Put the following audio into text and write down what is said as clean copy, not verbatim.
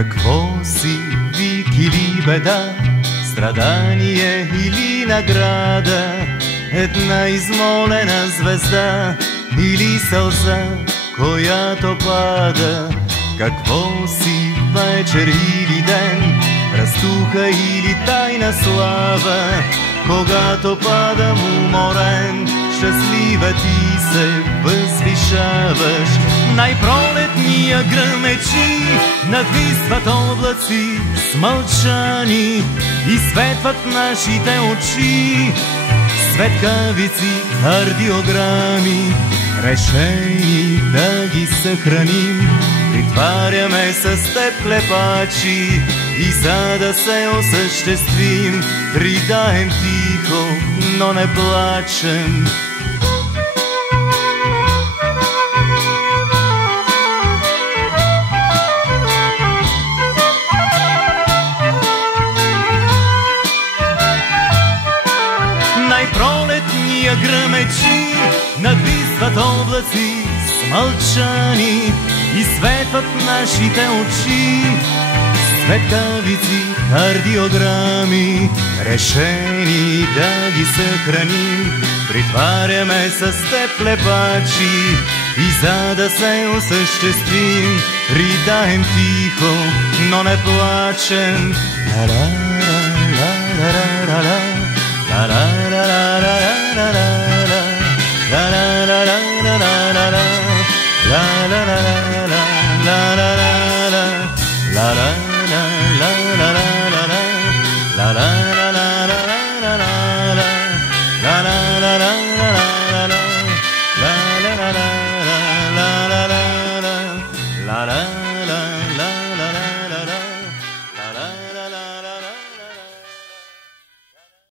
Какво си, вик или беда, страдание или награда, една измолена звезда или сълза, която пада. Какво си, вечер или ден, разтуха или тайна слава, когато падам уморен, щастлива ти се възвишаваш. Най-пролетния гръмечи надвисват облаци с мълчани, изсветват нашите очи светкавици, кардиограми, решени да ги съхраним. Притваряме с теб клепачи и за да се осъществим, ридаем тихо, но не плачем. Най-пролетния гръмечи надвисват облаци с мълчани, изсветват нашите очи светкавици, кардиограми, решени да ги съхраним. Притваряме с теб клепачи и за да се осъществим, ридаем тихо, но не плачем. Ла-ла-ла-ла-ла-ла-ла-ла.